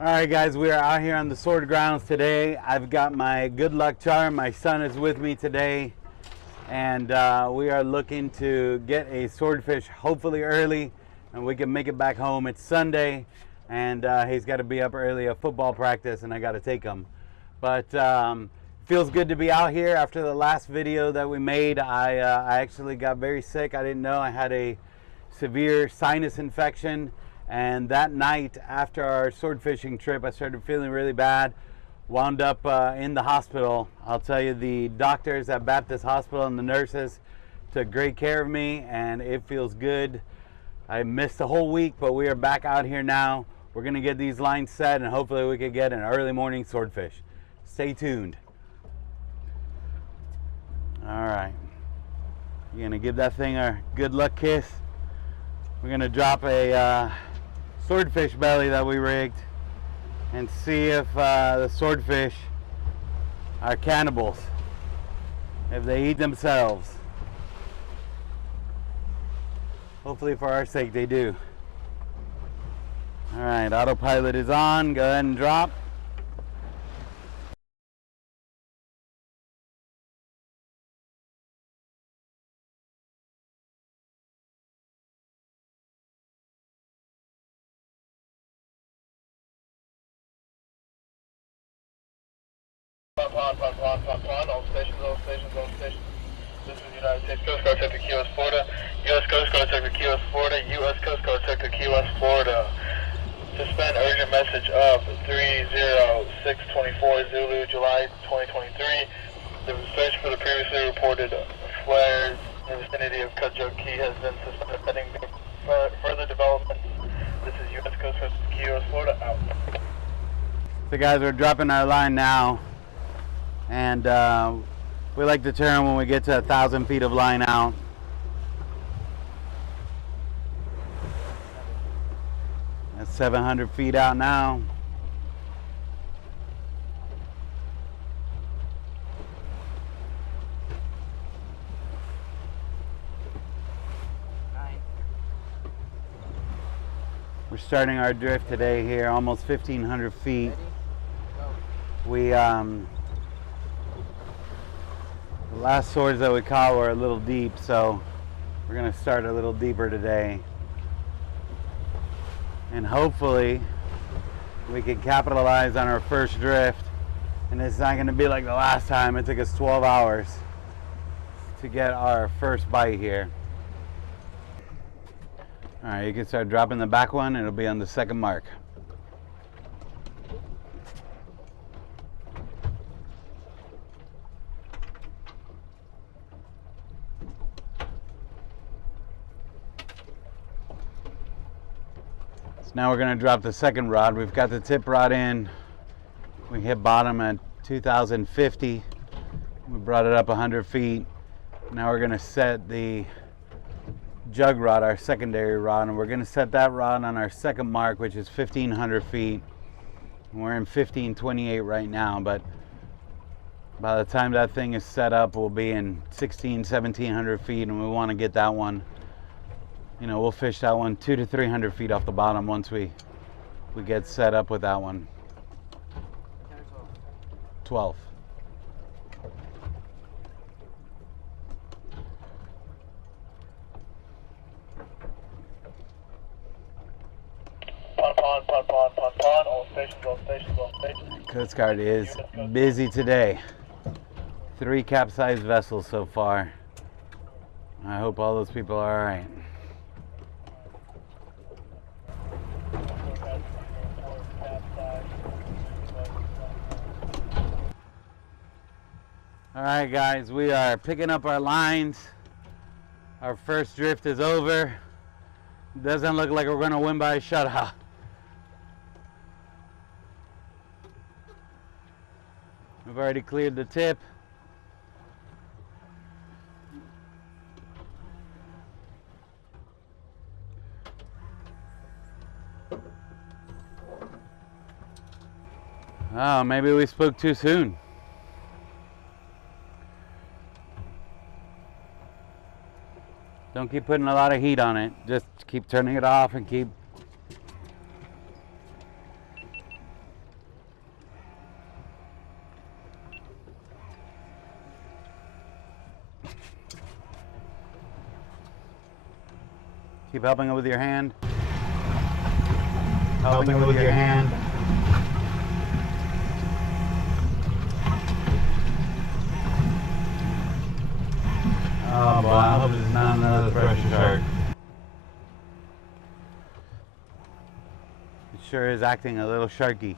Alright guys, we are out here on the sword grounds today. I've got my good luck charm. My son is with me today, and we are looking to get a swordfish hopefully early, and we can make it back home. It's Sunday, and he's got to be up early at football practice, and I got to take him. But feels good to be out here. After the last video that we made, I actually got very sick. I didn't know I had a severe sinus infection. And that night after our sword fishing trip, I started feeling really bad. Wound up in the hospital. I'll tell you, the doctors at Baptist Hospital and the nurses took great care of me, and it feels good. I missed a whole week, but we are back out here now. We're gonna get these lines set, and hopefully we can get an early morning swordfish. Stay tuned. All right, you're gonna give that thing a good luck kiss. We're gonna drop a swordfish belly that we rigged and see if the swordfish are cannibals, if they eat themselves. Hopefully for our sake they do. All right, autopilot is on. Go ahead and drop. All stations. This is United States Coast Guard Sector Key West, Florida. U.S. Coast Guard Sector Key West, Florida. U.S. Coast Guard Sector Key West, Florida. Suspend urgent message of 30624 Zulu, July 2023. The search for the previously reported flares in the vicinity of Cudjoe Key has been suspended pending further developments. This is U.S. Coast Guard Key West, Florida, out. So guys, we're dropping our line now, and we like to turn when we get to 1,000 feet of line out. That's 700 feet out now. We're starting our drift today here, almost 1,500 feet. We the last swords that we caught were a little deep, so we're gonna start a little deeper today, and hopefully we can capitalize on our first drift, and it's not gonna be like the last time. It took us 12 hours to get our first bite here. All right, you can start dropping the back one. It'll be on the second mark. Now we're going to drop the second rod. We've got the tip rod in. We hit bottom at 2,050. We brought it up 100 feet. Now we're going to set the jug rod, our secondary rod, and we're going to set that rod on our second mark, which is 1,500 feet. We're in 1528 right now, but by the time that thing is set up, we'll be in 1,700 feet, and we want to get that one. You know, we'll fish that one 200 to 300 feet off the bottom once we get set up with that one. 12. Pond. All stations. Coast Guard is busy today. 3 capsized vessels so far. I hope all those people are all right. All right, guys, we are picking up our lines. Our first drift is over. Doesn't look like we're going to win by a shutout. We've already cleared the tip. Oh, maybe we spoke too soon. Don't keep putting a lot of heat on it. Just keep turning it off and keep Keep helping it with your hand. Helping it with your hand. Oh boy, I hope it's not another pressure shark. It sure is acting a little sharky.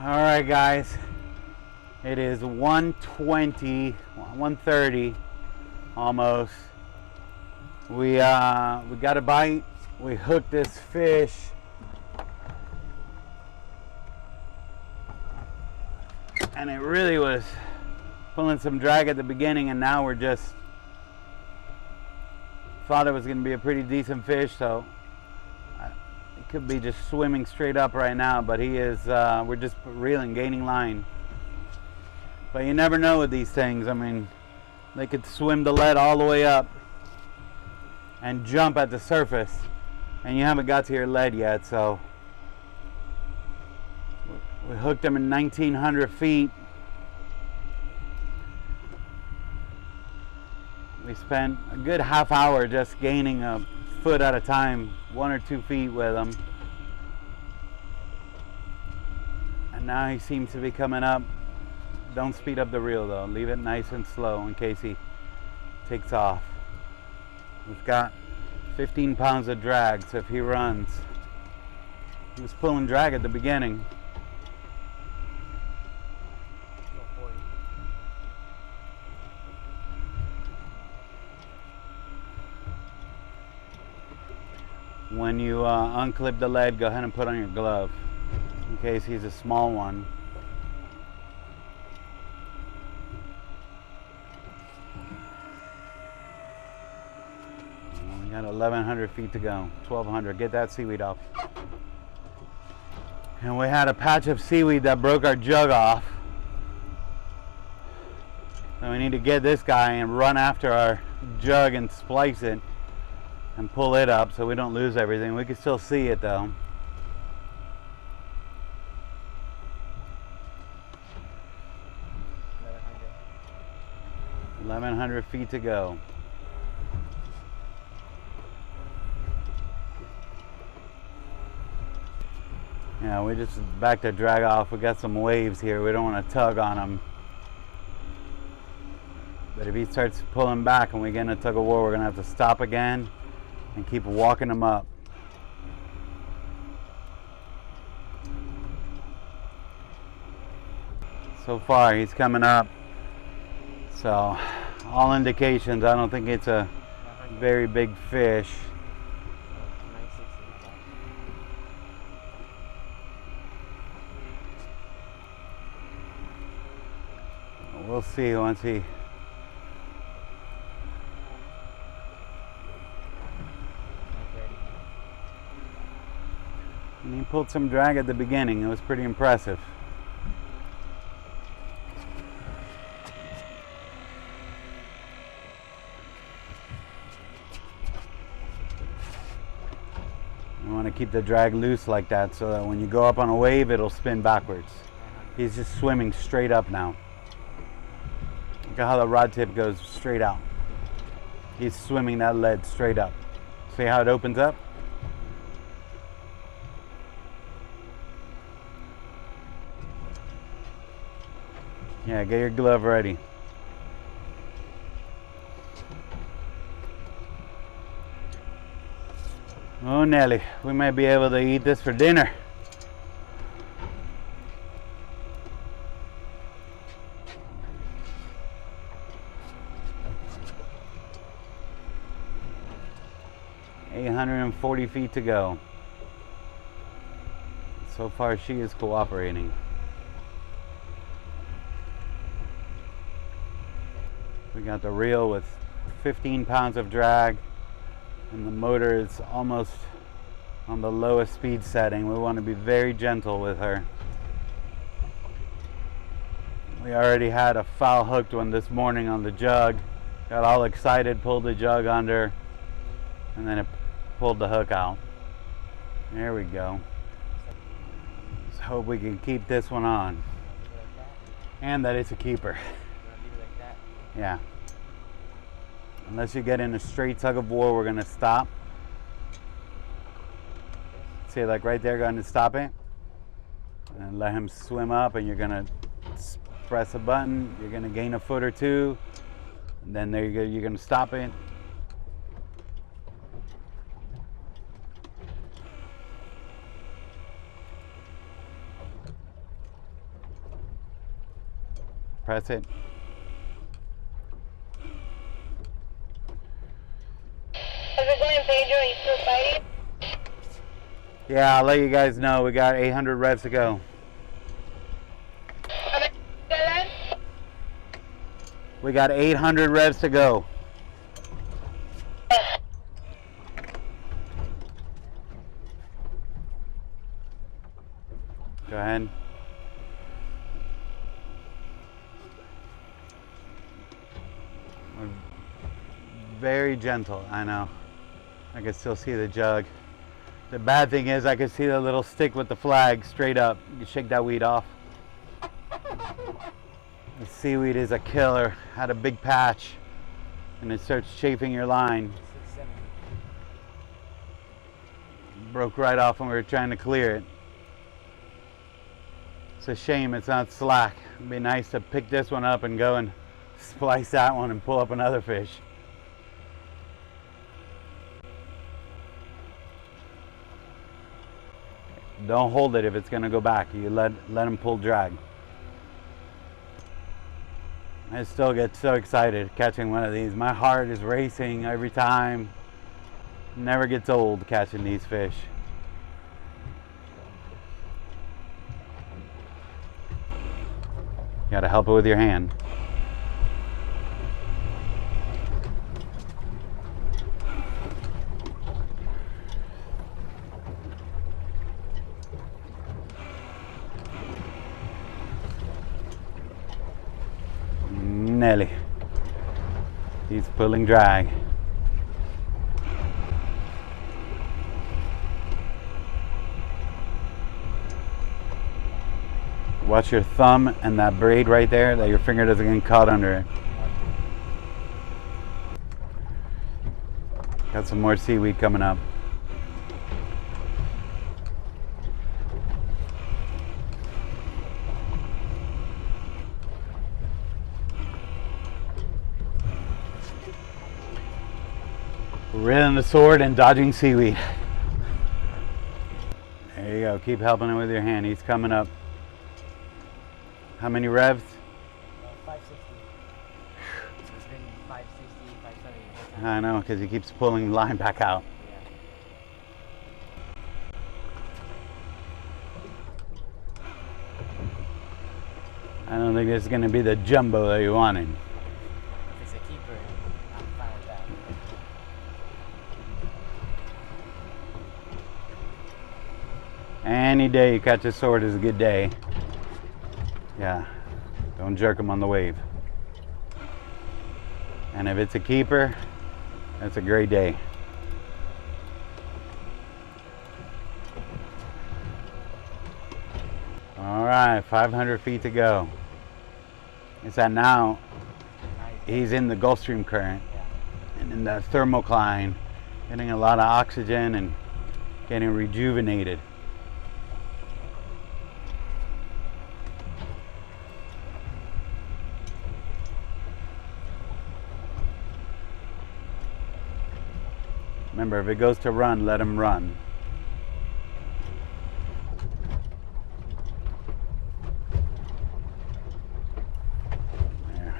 All right, guys, it is 1:20, 1:30 almost. We got a bite. We hooked this fish. And it really was pulling some drag at the beginning, and now we're just thought it was going to be a pretty decent fish, so it could be just swimming straight up right now, but he is, we're just reeling, gaining line. But you never know with these things. I mean, they could swim the lead all the way up and jump at the surface, and you haven't got to your lead yet. So we hooked him in 1,900 feet. We spent a good half hour just gaining a foot at a time, 1 or 2 feet with him. And now he seems to be coming up. Don't speed up the reel though. Leave it nice and slow in case he takes off. We've got 15 pounds of drag, so if he runs, he was pulling drag at the beginning. When you unclip the lead, go ahead and put on your glove in case he's a small one. We got 1,100 feet to go, 1,200. Get that seaweed off. And we had a patch of seaweed that broke our jug off. So we need to get this guy and run after our jug and splice it and pull it up so we don't lose everything. We can still see it though. 1,100 feet to go. Yeah, we just back to drag off. We got some waves here. We don't want to tug on them. But if he starts pulling back and we get in a tug of war, we're going to have to stop again and keep walking him up. So far he's coming up, so all indications, I don't think it's a very big fish. We'll see once he pulled some drag at the beginning. It was pretty impressive. You want to keep the drag loose like that so that when you go up on a wave, it'll spin backwards. He's just swimming straight up now. Look at how the rod tip goes straight out. He's swimming that lead straight up. See how it opens up? Yeah, get your glove ready. Oh, Nelly, we might be able to eat this for dinner. $840 feet to go. So far, she is cooperating. We got the reel with 15 pounds of drag, and the motor is almost on the lowest speed setting. We want to be very gentle with her. We already had a foul hooked one this morning on the jug. Got all excited, pulled the jug under, and then it pulled the hook out. There we go. Let's hope we can keep this one on. And that it's a keeper. Yeah. Unless you get in a straight tug of war, we're going to stop. See, like right there, going to stop it. And let him swim up, and you're going to press a button. You're going to gain a foot or two. And then there you go, you're going to stop it. Press it. How's it going, Pedro? Are you still fighting? Yeah, I'll let you guys know. We got 800 revs to go. How much is that? We got 800 revs to go. Go ahead. We're very gentle, I know. I can still see the jug. The bad thing is I can see the little stick with the flag straight up. You shake that weed off. The seaweed is a killer. Had a big patch and it starts chafing your line. Broke right off when we were trying to clear it. It's a shame it's not slack. It'd be nice to pick this one up and go and splice that one and pull up another fish. Don't hold it if it's going to go back. You let him pull drag. I still get so excited catching one of these. My heart is racing every time. Never gets old catching these fish. You got to help it with your hand. Nelly. He's pulling drag. Watch your thumb and that braid right there, that your finger doesn't get caught under it. Got some more seaweed coming up. Reeling the sword and dodging seaweed. There you go. Keep helping him with your hand. He's coming up. How many revs? 560. So it's been 560, 570. I know, because he keeps pulling the line back out. Yeah. I don't think this is going to be the jumbo that you wanted. If it's a keeper, I'm fine with that. Any day you catch a sword is a good day. Yeah, don't jerk him on the wave. And if it's a keeper, that's a great day. All right, 500 feet to go. It's that now he's in the Gulf Stream current and in the thermocline, getting a lot of oxygen and getting rejuvenated. Remember, if it goes to run, let him run. There.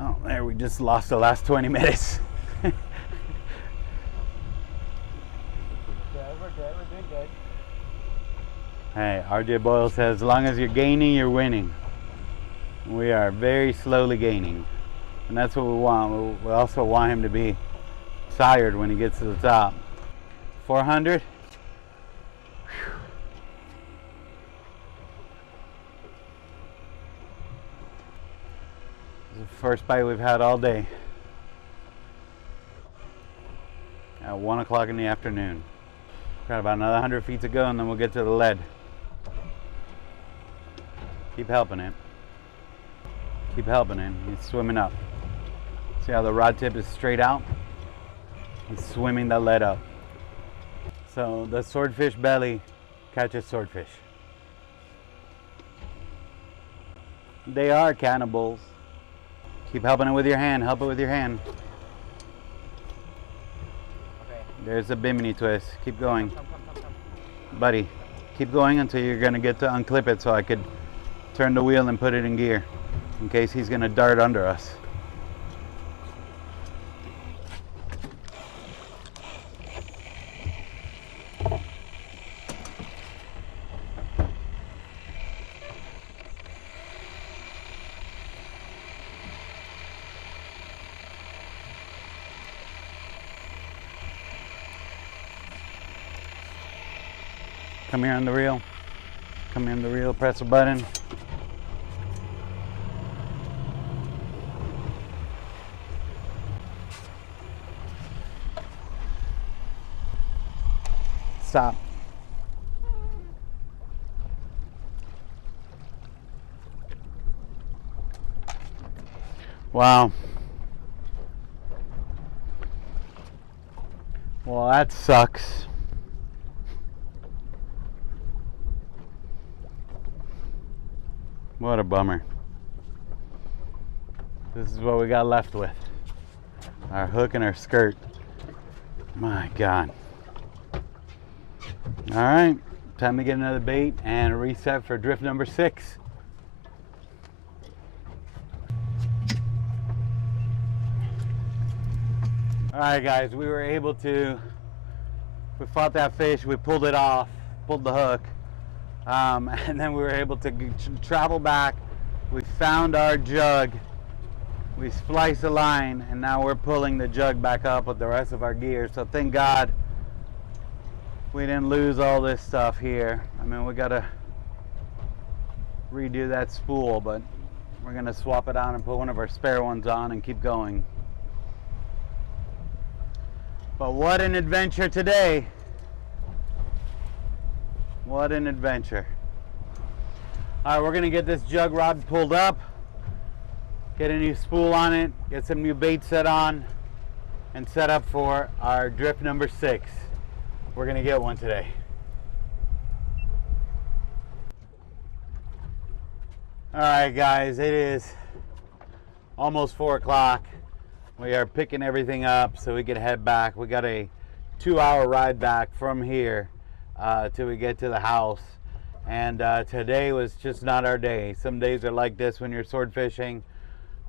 Oh, there, we just lost the last 20 minutes. Good, we're doing good. Hey, RJ Boyle says, as long as you're gaining, you're winning. We are very slowly gaining. And that's what we want. We also want him to be tired when he gets to the top. 400. This is the first bite we've had all day. At 1 o'clock in the afternoon. Got about another 100 feet to go and then we'll get to the lead. Keep helping it. Keep helping it. He's swimming up. See how the rod tip is straight out? He's swimming the lead up. So the swordfish belly catches swordfish. They are cannibals. Keep helping it with your hand. Help it with your hand. Okay. There's a bimini twist. Keep going. Come. Buddy, keep going until you're going to get to unclip it so I could turn the wheel and put it in gear in case he's going to dart under us. Come here on the reel. Come here on the reel, press a button. Stop. Wow. Well, that sucks. What a bummer. This is what we got left with. Our hook and our skirt. My God. All right, time to get another bait and reset for drift number 6. All right, guys, we fought that fish, we pulled it off, pulled the hook. And then we were able to travel back. We found our jug. We spliced the line, and now we're pulling the jug back up with the rest of our gear. So thank God we didn't lose all this stuff here. I mean, we gotta redo that spool, but we're gonna swap it out and put one of our spare ones on and keep going. But what an adventure today. What an adventure. All right, we're gonna get this jug rod pulled up, get a new spool on it, get some new bait set on, and set up for our drift number 6. We're gonna get one today. All right, guys, it is almost 4 o'clock. We are picking everything up so we can head back. We got a 2-hour ride back from here till we get to the house, and today was just not our day. Some days are like this when you're sword fishing.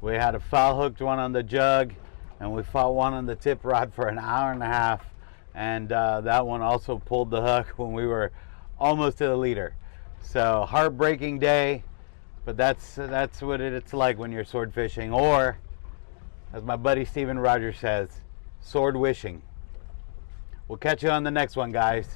We had a foul hooked one on the jug, and we fought one on the tip rod for an hour and a half, and that one also pulled the hook when we were almost to the leader. So heartbreaking day, but that's what it's like when you're sword fishing, or as my buddy Steven Rogers says, sword wishing. We'll catch you on the next one, guys.